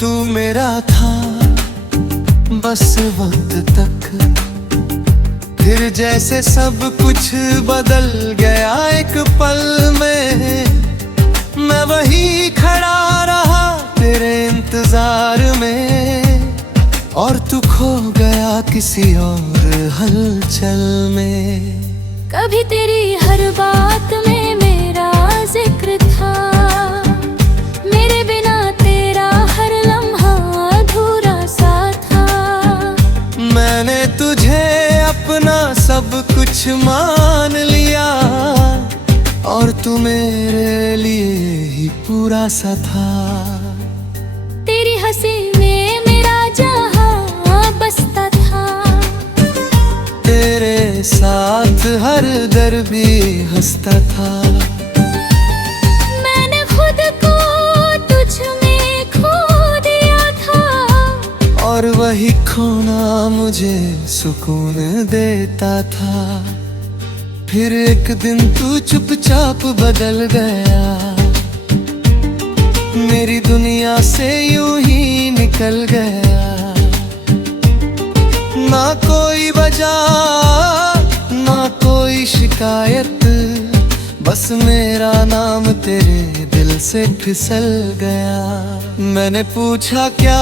तू मेरा था बस वक्त तक, फिर जैसे सब कुछ बदल गया एक पल में। मैं वही खड़ा रहा तेरे इंतजार में, और तू खो गया किसी और हलचल में। कभी तेरी हर बात में मेरा जिक्र था, मेरे बिना तेरा हर लम्हा अधूरा सा था। मैंने तुझे अपना सब कुछ मान लिया, और तू मेरे लिए ही पूरा सा था। तेरी हंसी में मेरा जहां बसता था, तेरे साथ हर दर भी हंसता था। मैंने खुद को तुझ में खो दिया था, और वही खोना मुझे सुकून देता था। फिर एक दिन तू चुपचाप बदल गया, मेरी दुनिया से यूं ही निकल गया। ना कोई वजह ना कोई शिकायत, बस मेरा नाम तेरे दिल से फिसल गया। मैंने पूछा क्या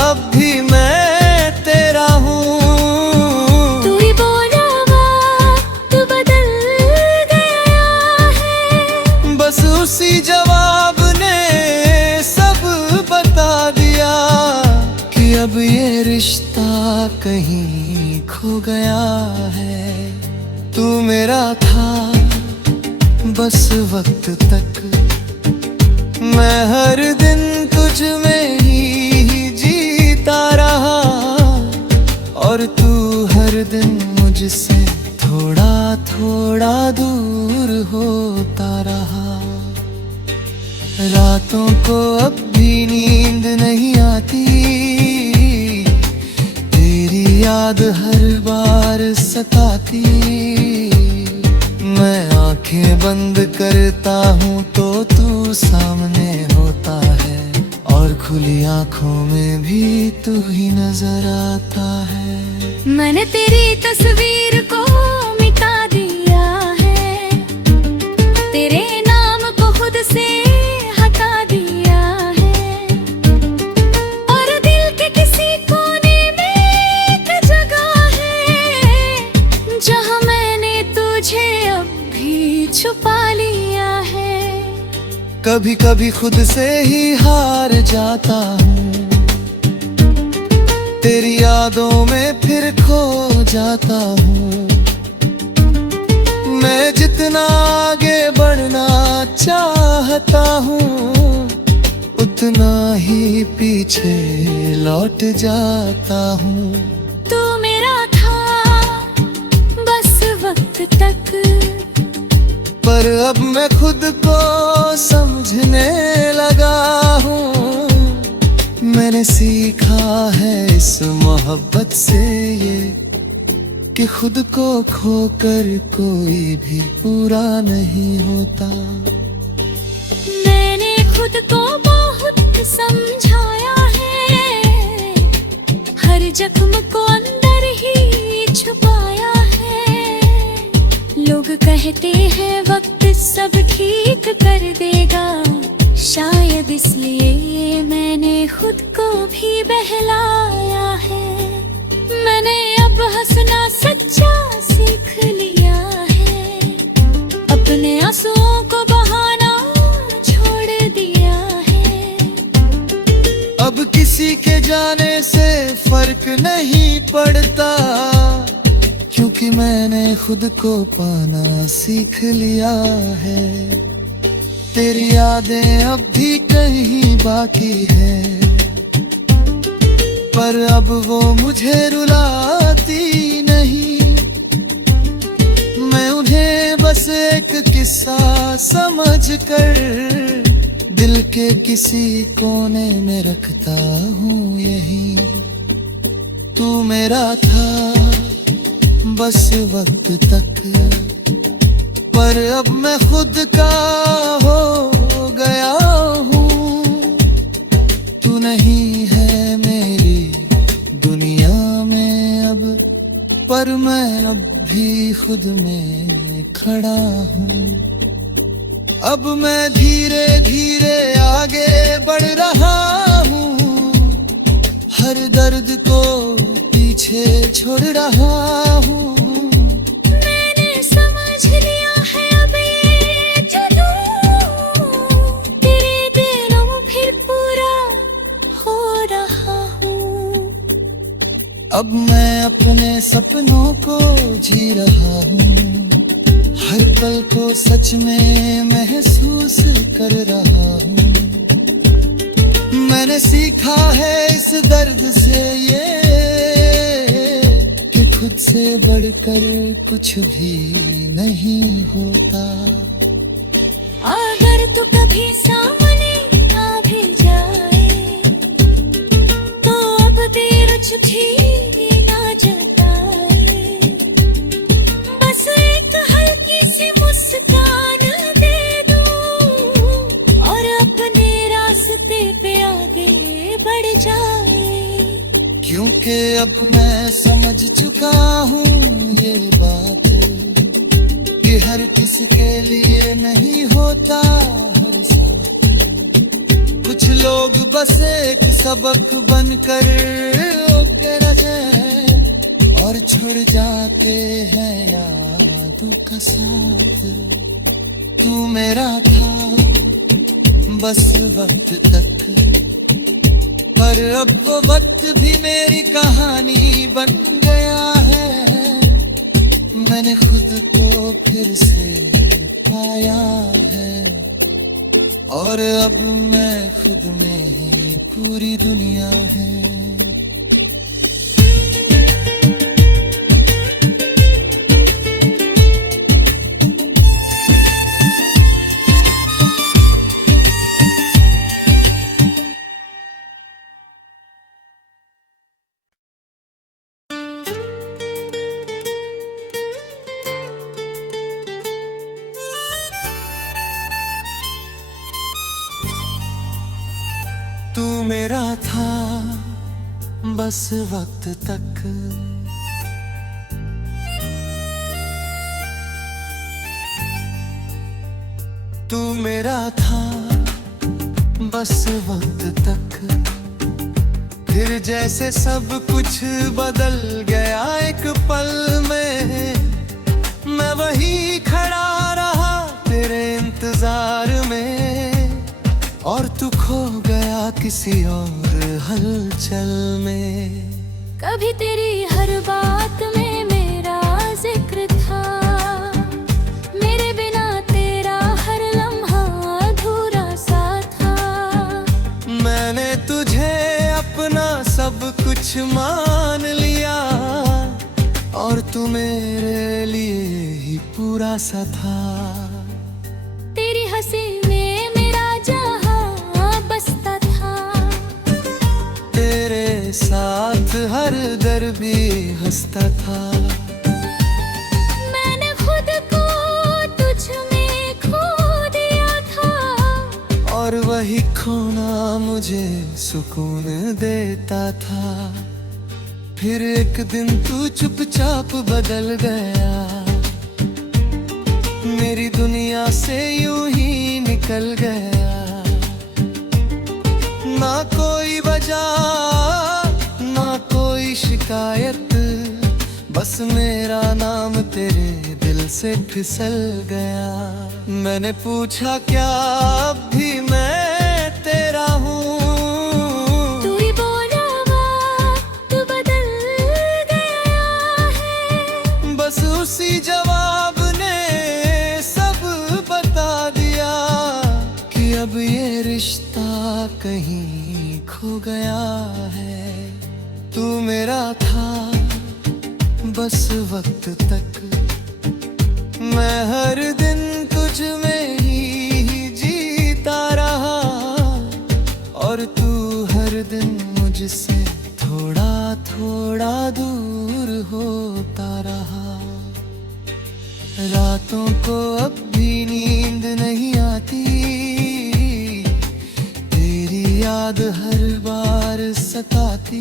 अब भी मैं तेरा हूँ, तू ही बोला तू बदल गया है। बस उसी जवाब ने सब बता दिया कि अब ये रिश्ता कहीं खो गया है। तू मेरा था बस वक्त तक, मैं हर दिन तुझ में ही जीता रहा, और तू हर दिन मुझसे थोड़ा थोड़ा दूर होता रहा। रातों को अब भी नींद नहीं आती, तेरी याद हर बार सताती। मैं आंखें बंद करता हूँ तो तू सामने होता है, और खुली आंखों में भी तू ही नजर आता है। मैंने तेरी तस्वीर को मिटा दिया है, तेरे नाम को खुद से हटा दिया है, और दिल के किसी कोने में एक जगह है, जहां मैंने तुझे अब भी छुपा लिया है। कभी कभी खुद से ही हार जाता हूँ, तेरी यादों में फिर खो जाता हूँ। मैं जितना आगे बढ़ना चाहता हूँ, उतना ही पीछे लौट जाता हूँ। तू मेरा था बस वक्त तक, पर अब मैं खुद को समझने लगा हूँ। मैंने सीखा है इस मोहब्बत से ये, कि खुद को खोकर कोई भी पूरा नहीं होता। मैंने खुद को बहुत समझाया है, हर जख्म को अंदर ही छुपाया है। लोग कहते हैं वक्त सब ठीक कर देगा, शायद इसलिए मैंने खुद को भी बहलाया है। मैंने अब हंसना सच्चा सीख लिया है, अपने आंसुओं को बहाना छोड़ दिया है। अब किसी के जाने से फर्क नहीं पड़ता, क्योंकि मैंने खुद को पाना सीख लिया है। तेरी यादें अब भी कहीं बाकी है, पर अब वो मुझे रुलाती नहीं। मैं उन्हें बस एक किस्सा समझकर दिल के किसी कोने में रखता हूँ यही। तू मेरा था बस वक्त तक, पर अब मैं खुद का हो गया हूँ। तू नहीं नहीं है मेरी दुनिया में अब, पर मैं अब भी खुद में खड़ा हूँ। अब मैं धीरे धीरे आगे बढ़ रहा हूँ, हर दर्द को पीछे छोड़ रहा हूँ। मैंने समझ लिया है अब ये जुनून, तेरे दिलों फिर पूरा हो रहा हूँ। अब मैं अपने सपनों को जी रहा हूँ, हर पल को सच में महसूस कर रहा हूँ। मैंने सीखा है इस दर्द से ये कि खुद से बढ़कर कुछ भी नहीं होता। अगर तू कभी सामने आ भी जाए तो अब देर चिट्ठी ना जताए, बस एक हल्की सी मुस्कान दे दूं और अपने रास्ते पे आगे बढ़ जाए। क्योंकि अब मैं समझ चुका हूँ ये बात कि हर किसी के लिए नहीं होता हर साथ। कुछ लोग बस एक सबक बनकर के रहे और छोड़ जाते हैं यादों का साथ। तू मेरा था बस वक्त तक, पर अब वो वक्त भी मेरी कहानी बन गया है। मैंने खुद को फिर से पाया है और अब मैं खुद में ही पूरी दुनिया है। तू मेरा था बस वक्त तक, तू मेरा था बस वक्त तक। फिर जैसे सब कुछ बदल गया एक पल में, मैं वही खड़ा रहा तेरे इंतजार में और तू खो गया किसी और हलचल में। कभी तेरी हर बात में मेरा जिक्र था, मेरे बिना तेरा हर लम्हा अधूरा सा था। मैंने तुझे अपना सब कुछ मान लिया और तू मेरे लिए ही पूरा सा था। तेरी हंसी में मेरा जहां बसता था, तेरे साथ हर दर भी हंसता था। मैंने खुद को तुझ में खो दिया था और वही खोना मुझे सुकून देता था। फिर एक दिन तू चुपचाप बदल गया, मेरी दुनिया से यूं ही निकल गया। ना कोई वजह ना कोई शिकायत, बस मेरा नाम तेरे दिल से फिसल गया। मैंने पूछा क्या अब भी मैं तेरा हूँ, तू ही बोला तू बदल गया है। बस उसी जवाब ने सब बता दिया कि अब ये रिश्ता कहीं खो गया है। तू मेरा था बस वक्त तक, मैं हर दिन तुझ में ही जीता रहा और तू हर दिन मुझसे थोड़ा थोड़ा दूर होता रहा। रातों को अब भी नींद नहीं आती, तेरी याद हर बार सताती।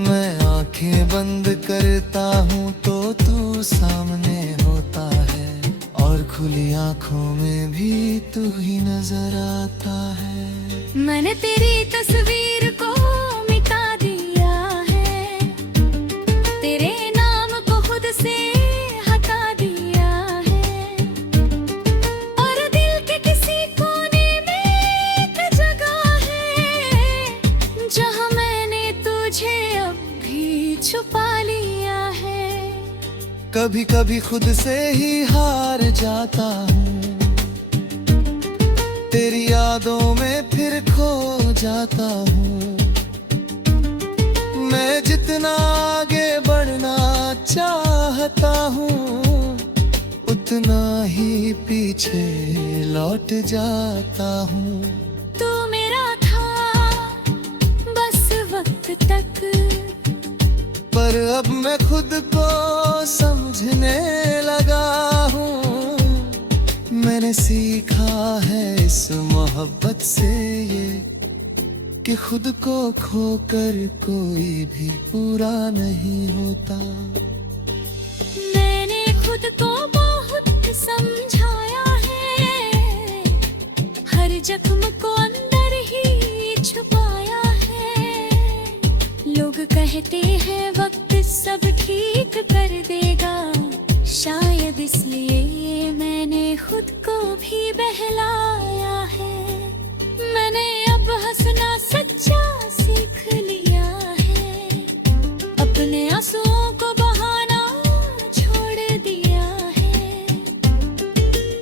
मैं आंखें बंद करता हूँ तो तू सामने होता है, और खुली आंखों में भी तू ही नजर आता है। मैंने तेरी तस्वीर को मिटा दिया है, तेरे नाम को खुद से हटा दिया है, और दिल के किसी कोने में एक जगह है जहां मैंने तुझे अब भी छुपा लिया है। कभी कभी खुद से ही हार जाता हूँ, तेरी यादों में फिर खो जाता हूँ। मैं जितना आगे बढ़ना चाहता हूँ, उतना ही पीछे लौट जाता हूँ। तू मेरा था बस वक्त तक, पर अब मैं खुद को समझने लगा हूँ। मैंने सीखा है इस मोहब्बत से ये, कि खुद को खोकर कोई भी पूरा नहीं होता। मैंने खुद को बहुत समझाया है, हर जख्म को अंदर ही छुपाया है। लोग कहते हैं वक्त सब ठीक कर देगा, शायद इसलिए मैंने खुद को भी बहलाया है। मैंने अब हंसना सच्चा सीख लिया है, अपने आंसुओं को बहाना छोड़ दिया है।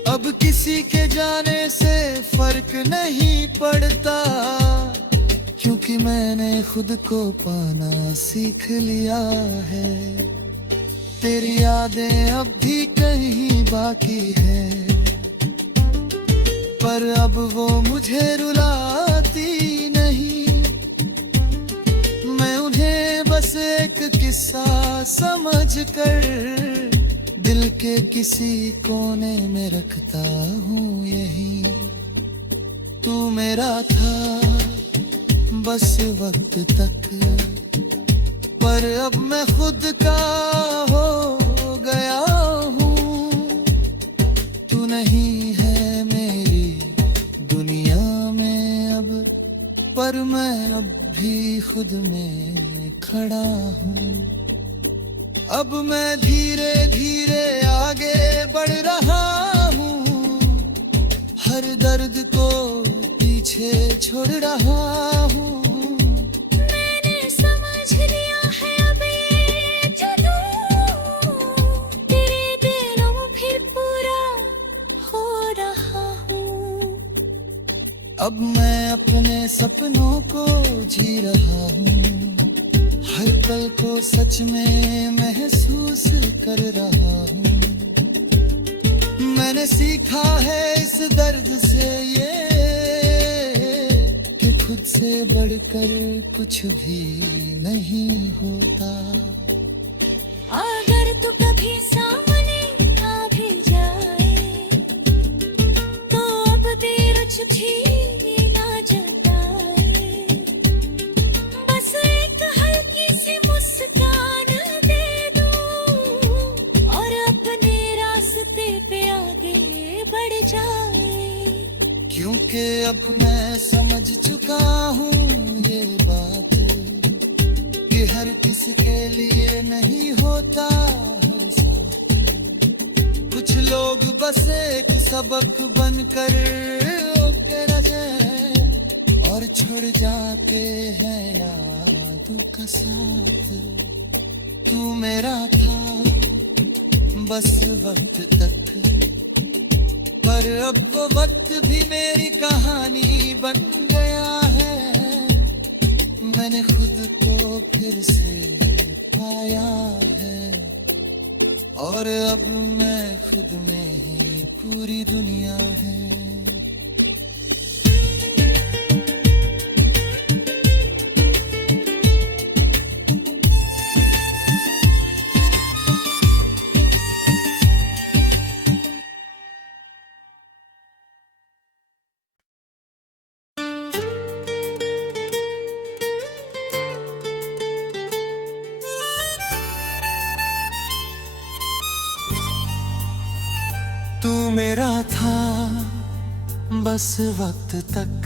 अब किसी के जाने से फर्क नहीं पड़ता, क्योंकि मैंने खुद को पाना सीख लिया है। तेरी यादें अब भी कहीं बाकी है, पर अब वो मुझे रुलाती नहीं। मैं उन्हें बस एक किस्सा समझकर दिल के किसी कोने में रखता हूँ यही। तू मेरा था बस वक्त तक, पर अब मैं खुद का हो गया हूँ। तू नहीं है मेरी दुनिया में अब, पर मैं अब भी खुद में खड़ा हूँ। अब मैं धीरे धीरे आगे बढ़ रहा हूँ, हर दर्द को पीछे छोड़ रहा हूँ। अब मैं अपने सपनों को जी रहा हूँ, हर पल को सच में महसूस कर रहा हूँ। मैंने सीखा है इस दर्द से ये, कि खुद से बढ़कर कुछ भी नहीं होता। अगर तू कभी सामने आ भी जाए, तो अब देर छुट्टी ना जताए। बस एक हल्की सी मुस्कान दे दूं, और अपने रास्ते पे आगे बढ़ जाए। क्योंकि अब मैं समझ चुका हूँ ये बात, कि हर किसके लिए नहीं होता हर साथ। कुछ लोग बस एक सबक बनकर के रहते हैं, और छोड़ जाते हैं यादों का साथ। तू मेरा था बस वक्त तक, पर अब वो वक्त भी मेरी कहानी बन गया है। मैंने खुद को फिर से पाया है, और अब मैं खुद में ही पूरी दुनिया है। मेरा था बस वक्त तक,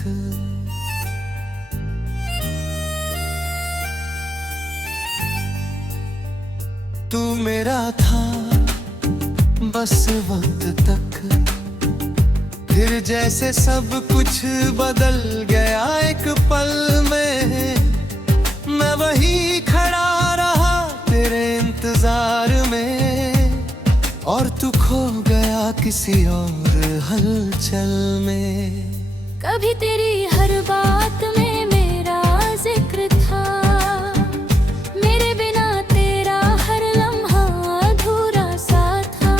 तू मेरा था बस वक्त तक। फिर जैसे सब कुछ बदल गया एक पल में, मैं वही खड़ा रहा तेरे इंतजार में, और तू खो गया किसी और हलचल में। कभी तेरी हर बात में मेरा जिक्र था, मेरे बिना तेरा हर लम्हा अधूरा सा था।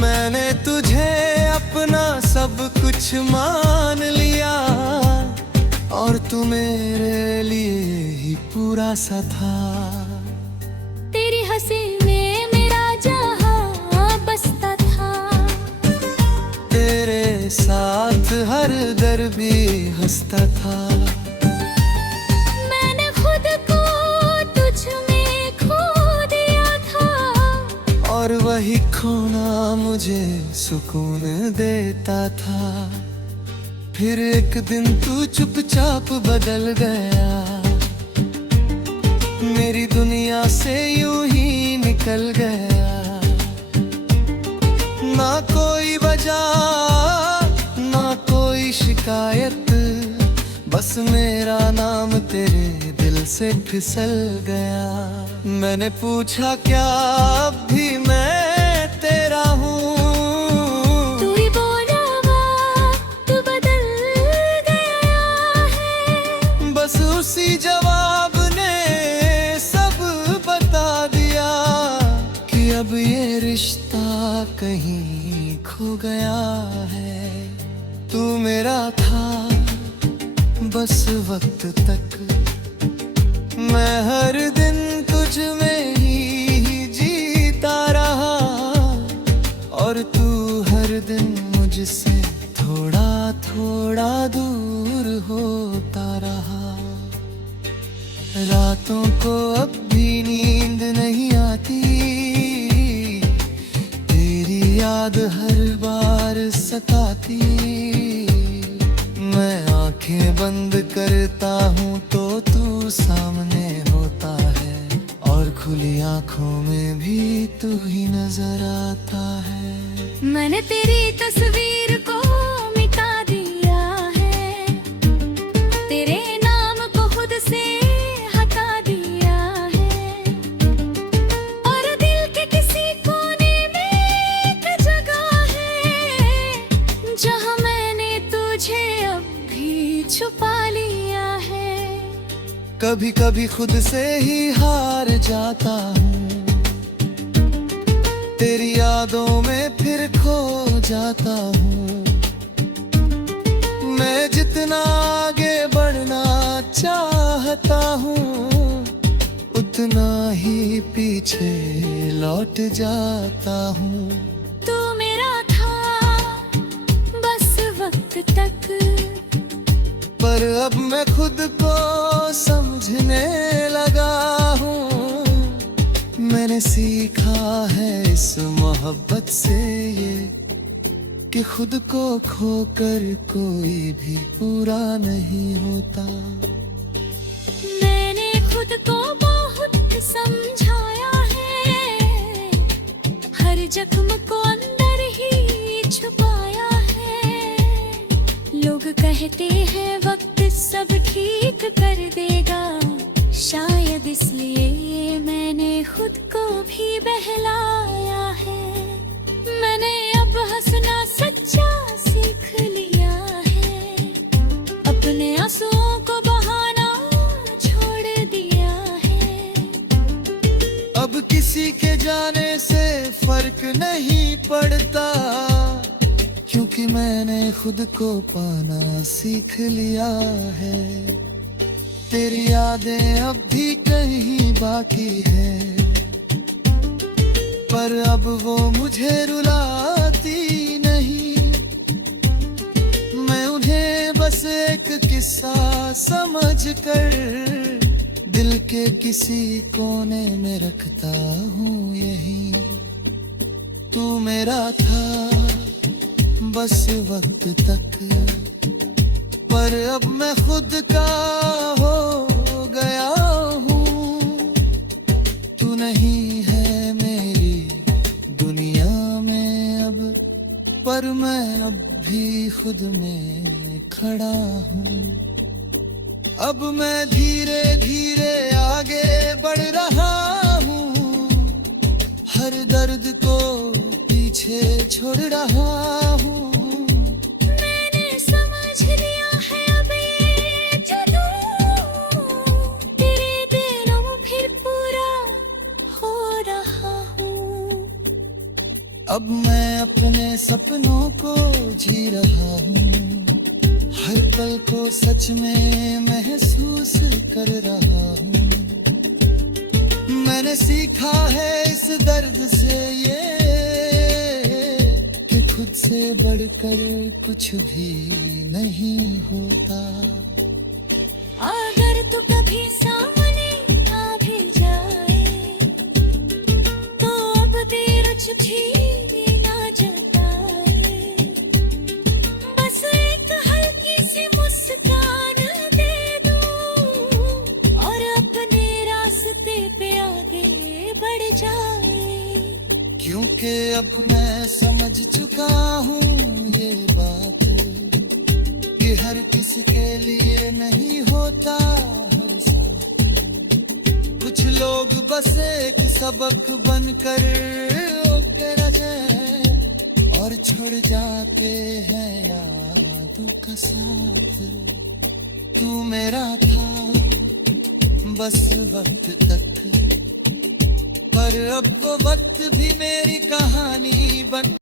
मैंने तुझे अपना सब कुछ मान लिया, और तू मेरे लिए ही पूरा सा था। तेरी हंसी में मेरा जहां बसता था, तेरे साथ हर दर भी हंसता था। मैंने खुद को तुझ में खो दिया था, और वही खोना मुझे सुकून देता था। फिर एक दिन तू चुपचाप बदल गया, मेरी दुनिया से यूं ही निकल गया। ना कोई वजह ना कोई शिकायत, बस मेरा नाम तेरे दिल से फिसल गया। मैंने पूछा क्या अब भी मैं तेरा हूँ, तू ही बोला तू बदल गया है। बस उसी जवाब ने सब बता दिया कि अब ये रिश्ता कहीं खो गया है। तू मेरा था बस वक्त तक, मैं हर दिन तुझ में ही जीता रहा, और तू हर दिन मुझसे थोड़ा थोड़ा दूर होता रहा। रातों को अब भी नींद नहीं आती, तेरी याद हर बार सताती। मैं आंखें बंद करता हूँ तो तू सामने होता है, और खुली आंखों में भी तू ही नजर आता है। मैंने तेरी तस्वीर को मिटा दिया है, तेरे नाम को खुद से हटा दिया है, और दिल के किसी कोने में एक जगह है, जहां मैंने तुझे अब भी छुपा लिया है। कभी कभी खुद से ही हार जाता हूँ, तेरी यादों में फिर खो जाता हूँ। मैं जितना आगे बढ़ना चाहता हूँ, उतना ही पीछे लौट जाता हूँ। तू मेरा था बस वक्त तक, पर अब मैं खुद को समझने लगा हूँ। मैंने सीखा है इस मोहब्बत से ये, कि खुद को खोकर कोई भी पूरा नहीं होता। मैंने खुद को बहुत समझाया है, हर जख्म को अंदर ही छुपाया है। लोग कहते हैं वक्त सब ठीक कर देगा, शायद इसलिए मैंने खुद को भी बहलाया है। मैंने अब हंसना सच्चा सीख लिया है, अपने आंसुओं को बहाना छोड़ दिया है। अब किसी के जाने से फर्क नहीं पड़ता, क्योंकि मैंने खुद को पाना सीख लिया है। तेरी यादें अब भी कहीं बाकी है, पर अब वो मुझे रुलाती नहीं। मैं उन्हें बस एक किस्सा समझ कर दिल के किसी कोने में रखता हूँ यही। तू मेरा था बस वक्त तक, पर अब मैं खुद का हो गया हूँ। तू नहीं है मेरी दुनिया में अब, पर मैं अब भी खुद में खड़ा हूँ। अब मैं धीरे धीरे आगे बढ़ रहा हूँ, हर दर्द को पीछे छोड़ रहा हूँ। मैंने समझ लिया है अब ये जादू, तेरे दिलों में फिर पूरा हो रहा हूँ। अब मैं अपने सपनों को जी रहा हूँ, हर पल को सच में महसूस कर रहा हूँ। मैंने सीखा है इस दर्द से ये, कि खुद से बढ़कर कुछ भी नहीं होता। अगर तू कभी सामने आ भी जाए, तो अब देर चिट्ठी भी ना जताए। बस एक हल्की सी मुस्कान दे दूं, और अपने रास्ते पे आगे बढ़ जाए। क्योंकि अब मैं समझ चुका हूँ ये बात, कि हर किसी के लिए नहीं होता हर साथ। कुछ लोग बस एक सबक बनकर होके रह जाए, और छोड़ जाते हैं यादों का साथ। तू मेरा था बस वक्त तक, पर अब वो वक्त भी मेरी कहानी बन